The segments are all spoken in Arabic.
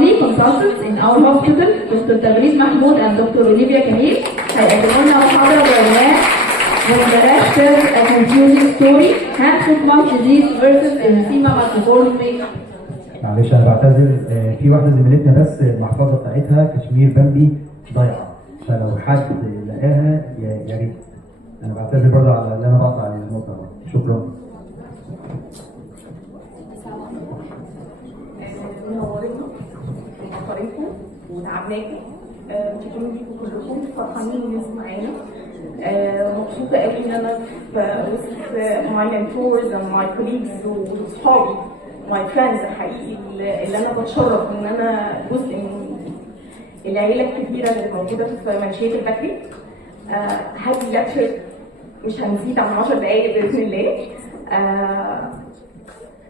lovely consultants in our hospital, Dr. Taghreed Mahmoud and Dr. Olivia Kameel, هيقدموا لنا محاضرة بعنوان When the rash tells a confusing story, hand-foot mouth disease versus erythema multiforme. معلش انا بعتذر، في واحده زميلتنا بس المحفظه بتاعتها كشمير بامبي ضايعه، فلو حد لقاها يا ريت. انا بعتذر برضه على اللي انا بقطع النقطه دي. شكرا. منورينا ومطريكم وتعبناكم، متشكرين ليكم كلكم، فرحانين ان انتم معانا. مبسوطه قوي ان انا في وسط my mentors and my colleagues وصحابي my friends حقيقي اللي انا بتشرف ان انا جزء من العيله الكبيره اللي موجوده في منشيه البكري. هذه اللكتشر مش هنزيد عن 10 دقائق باذن الله.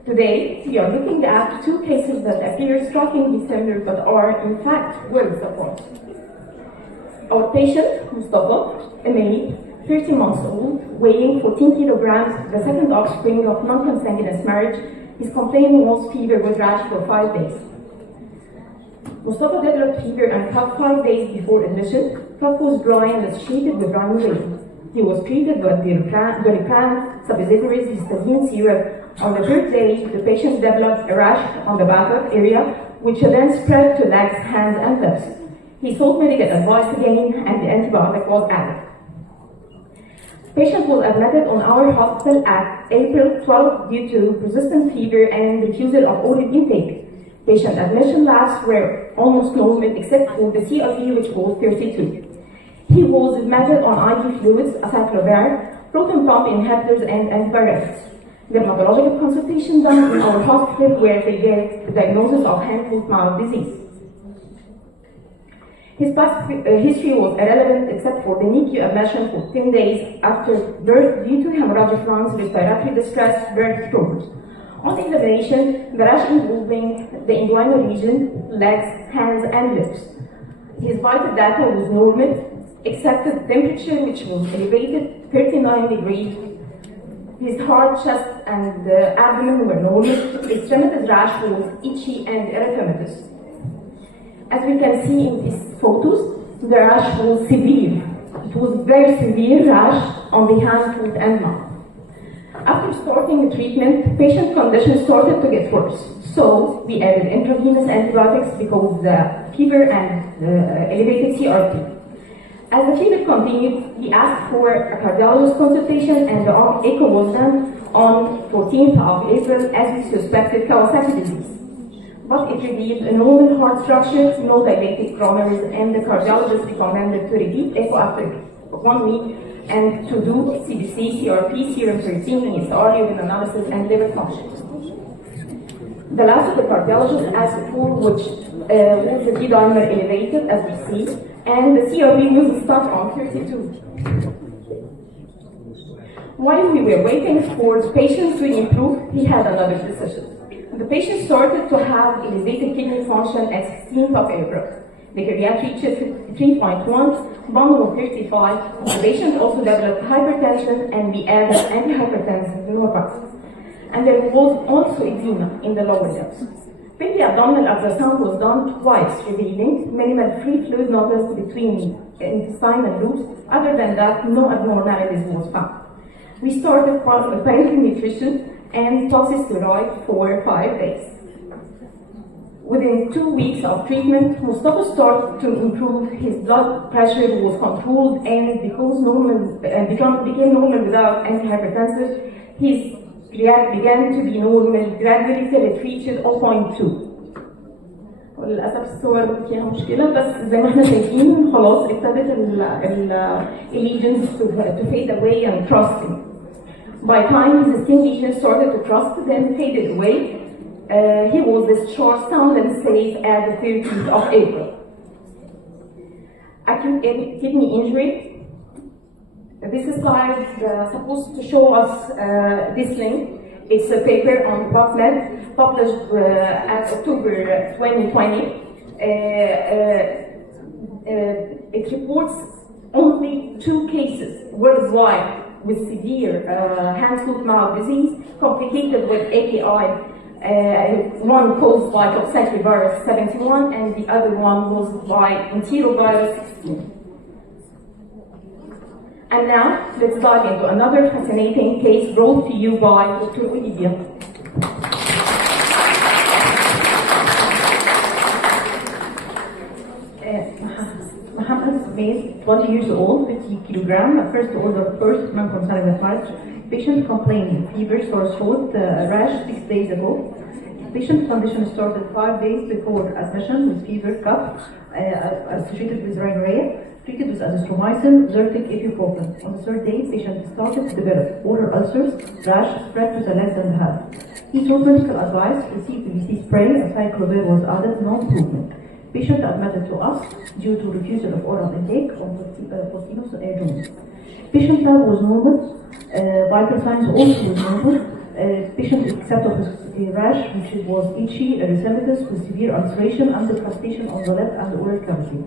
Today, we are looking at two cases that appear strikingly similar but are in fact worlds apart. Our patient, Mustafa, a male, 30 months old, weighing 14 kilograms, the second offspring of non-consanguineous marriage. His complaint was fever with rash for 5 days. Mustafa developed fever and cough 5 days before admission. Cough was dry and associated with rhinorrhea. He was treated with Doliprane, suppositories, histidine syrup. On the third day, the patient developed a rash on the buttock area, which then spread to legs, hands, and lips. He sought medical advice again, and the antibiotic was added. Patient was admitted on our hospital at April 12 due to persistent fever and refusal of oral intake. Patient admission labs were almost normal except for the CRP, which was 32. He was admitted on IV fluids, acyclovir, proton pump inhibitors, and antibiotics. Dermatological consultation done in our hospital where they gave the diagnosis of hand-foot mouth disease. His past history was irrelevant except for the NICU admission for 10 days after birth due to hemorrhagic lungs, respiratory distress, birth traumas. On examination, the rash involving the inguinal region, legs, hands, and lips. His vital data was normal, except the temperature, which was elevated 39 degrees. His heart, chest, and abdomen were normal. Extremities rash was itchy and erythematous. As we can see in these photos, the rash was severe. It was very severe rash on the hand, foot, and mouth. After starting the treatment, patient condition started to get worse. So we added intravenous antibiotics because the fever and elevated CRP. As the fever continued, we asked for a cardiologist consultation, and the echo was done on 14th of April as we suspected Kawasaki disease. But it revealed a normal heart structure, no dilated coronaries, and the cardiologist recommended to repeat echo after 1 week and to do CBC, CRP, serum creatinine, ESR, urine analysis, and liver function. The last of the cardiologist asked for which was the D-dimer elevated, as we see, and the CRP was stuck on 32. While we were waiting for the patient to improve, he had another decision. The patient started to have elevated kidney function at 16th of April. The creatinine reached 3.1, bone was 35. The patient also developed hypertension, and we added antihypertensive Norpax. And there was also edema in the lower limbs. Abdominal ultrasound was done twice, revealing minimal free fluid noticed between intestinal loops. Other than that, no abnormalities was found. We started parenteral nutrition and toxosteroid for 5 days. Within 2 weeks of treatment, Mustafa started to improve. His blood pressure was controlled, and because became normal without antihypertensive, his creatinine began to be normal gradually till it reached 0.2. وللاسف الصور فيها مشكله، بس زي ما احنا شايفين خلاص ابتدت lesions to fade away and crusting. By time his skin lesions started to crust, then faded away. He was discharged sound and safe at the 13th of April. Acute kidney injury. This slide is supposed to show us this link. It's a paper on PubMed published at October 2020. It reports only 2 cases worldwide with severe hand-foot mouth disease complicated with API One caused by coxsackie virus 71 and the other one was by enterovirus 16. And now, let's dive into another fascinating case brought to you by Dr. Olivia. Mohammed is 20 years old, 50 kilogram, first order first non-consanguine marriage. Patient complained fever, sore throat, rash 6 days ago. Patient condition started 5 days before admission with fever, cough, associated with rhinorrhea, treated with azithromycin, Zyrtec, ibuprofen. On the third day, patient started to develop oral ulcers, rash spread to the legs and head. He sought medical advice, received PVC spray, and cyclovir was added, no improvement. Patient admitted to us due to refusal of oral intake on 14 June. Patient lab was normal, vital signs also was normal. Patient except of a rash which was itchy, erythematous with severe ulceration and crustation on the lip and oral cavity.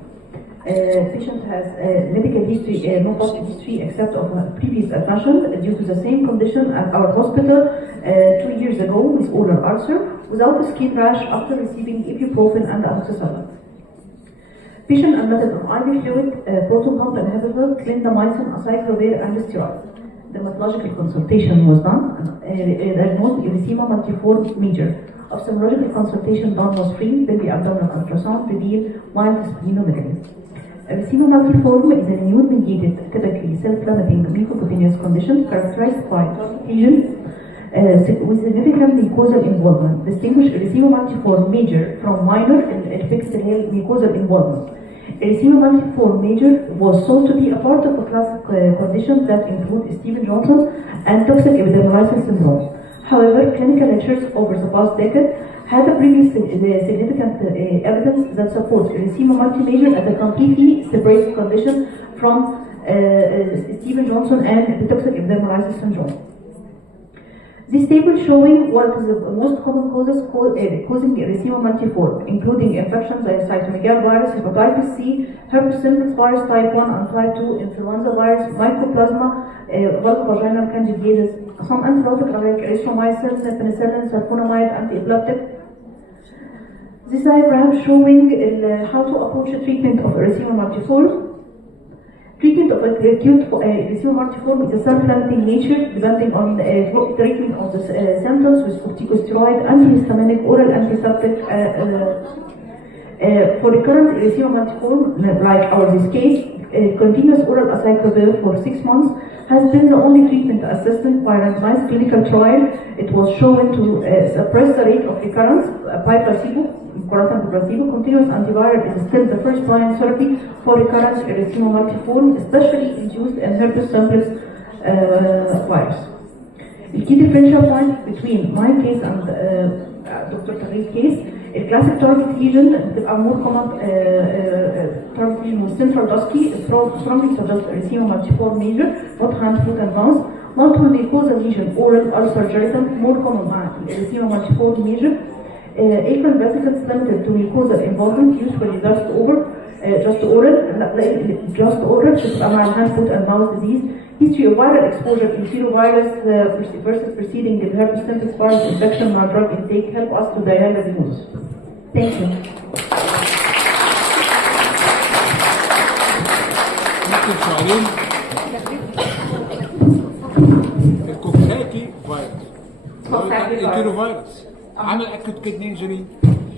Patient has medical history, no positive history except of a previous admission due to the same condition at our hospital 2 years ago with oral ulcer without a skin rash after receiving ibuprofen and amoxicillin. Patient admitted on IV fluid, proton pump inhibitor, clindamycin, acyclovir, and steroid. Dermatological consultation was done. Diagnosed erythema multiforme major. Ophthalmological consultation done was free. Pelvic abdominal ultrasound revealed mild splenomegaly. Erythema multiforme is an immune-mediated, typically self-limiting mucocutaneous condition characterized by lesion with significant mucosal involvement. Distinguish erythema multiforme major from minor and fixed mucosal involvement. Erythema multiforme major was thought to be a part of a class condition that include Stevens-Johnson and toxic epidermolysis syndrome. However, clinical lectures over the past decade had a previous significant evidence that supports erythema multimajor as a completely separate condition from Stevens-Johnson and toxic epidermolysis syndrome. This table showing what is the most common causes causing erythema multiforme, including infections like cytomegalovirus, hepatitis C, herpes simplex virus type 1 and type 2, influenza virus, mycoplasma, vulvovaginal candidiasis, some antibiotic like erythromycin, penicillin, sulfonamide, anti-epileptic. This diagram showing how to approach the treatment of erythema multiforme. Treatment of acute erythema multiforme is a self-limiting nature depending on treatment of the symptoms with corticosteroid, antihistaminic, oral antiseptic. For recurrent erythema multiforme, like this case, continuous oral acyclovir for 6 months has been the only treatment assessment by randomized clinical trial. It was shown to suppress the rate of recurrence by placebo. Continuous antiviral is still the first line therapy for recurrent erythema multiforme, especially induced in herpes simplex virus. The key differential point between my case and Dr. Taghreed case, a classic target lesion, a more common target lesion with central dusky, strongly suggests erythema multiforme major, not hand, foot, and mouth. Multiple mucosal lesion, oral, ulcer, genital, more common erythema multiforme major. Acral vesicles limited to mucosal involvement, usually just oral, should be hand, foot, and mouth disease. History of viral exposure, enterovirus versus preceding the herpes simplex virus infection, and drug intake help us to diagnose the diagnosis. Thank you. الكوكساكي فيروس انتيروفيروس عمل اكيد كدني انجري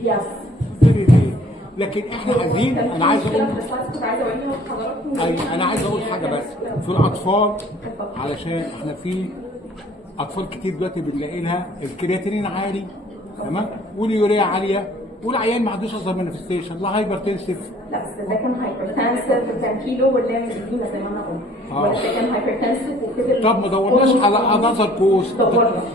Yes. لكن احنا عايزين انا عايز اقول حاجه بس في الاطفال، علشان احنا في اطفال كتير دلوقتي بنلاقي لها الكرياتينين عالي، تمام، واليوريا عاليه، والعيان ما عندوش اصغر مانيفستيشن، لا هايبرتنسيف. لا بس ده كان هايبرتنسيف كان كيلو ولا مدينه زي ما انا قلت، ولا ده كان هايبرتنسيف وكده. طب ما دورناش على انذر كوز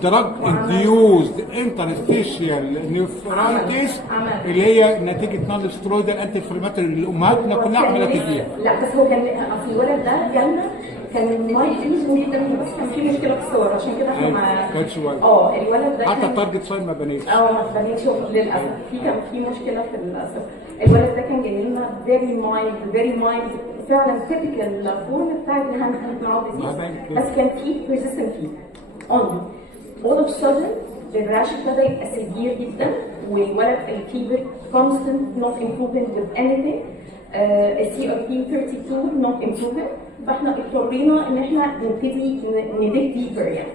دراج انديوزد انترستيشيال نيفرايتس اللي هي نتيجه نون سترويدال انتي انفلاماتوري اللي امهاتنا كلها عملت فيها. لا بس هو كان اصل الولد ده جالنا كان ماي فيز جدا، بس كان في مشكله في الصور عشان كده احنا ما كانش وايد. الولد ده حتى التارجت ساين ما بنيش. ما بنيش للاسف، كان في مشكله في الاسف. الولد ده كان جاي لنا فيري مايلد فعلا تيبيكال فورم بتاعت الهاند ماوث ديزيز، بس كان في ريزيستنت فيه اونلي. all of a sudden الراش ابتدى يبقى سيفير جدا، والولد الفيبر constant not improving with anything. CRP 32 not improving. فاحنا اضطرينا ان احنا نبتدي نديك ديبر يعني.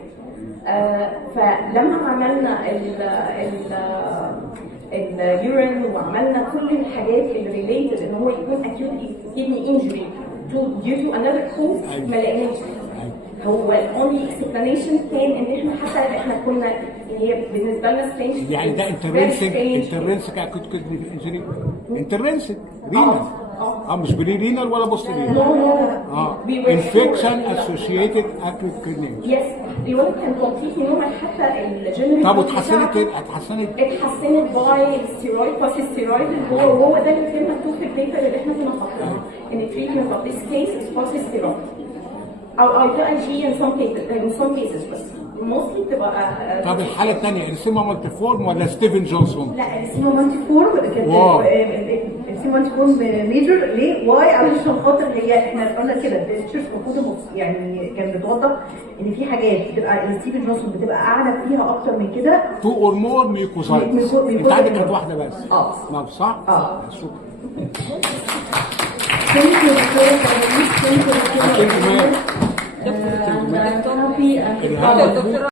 فلما عملنا اليورين وعملنا كل الحاجات اللي ريليتد ان هو يكون acute kidney injury due to another cause ما لقيناش. هو الاونلي اكسبلانيشن كان ان احنا حتى احنا كنا هي بالنسبه لنا سترينج يعني ده انترنسك اكيد كدني انجري انترنسك رينال مش بري رينال ولا بوست رينال انفكشن اسوشيتد اكيد كدني يس الولد كان كومبليتلي نورمال حتى الجنرال. طب اتحسنت باي ستيرويد باس ستيرويد وهو ده اللي كان مكتوب في البيبر اللي احنا كنا حاطينه ان treatment of this case is باس ستيرويد او IgG in some cases بس mostly بتبقى. طب الحاله الثانيه ارسمها مالتيفورم ولا ستيفن جونسون؟ لا ارسمها مالتيفورم كانت ارسمها مالتيفورم ميجر ليه؟ واي علشان خاطر هي احنا قلنا كده التشيرش المفروض يعني كان بتوضح ان في حاجات بتبقى ستيفن جونسون بتبقى اعلى فيها اكتر من كده 2 اور مور ميوكوزايتس. انت عندك كانت واحده بس ما صح؟ شكرا. Thank you, Dr. Taghreed. Thank you, Dr. Thank you, ma'am. I'm happy and proud.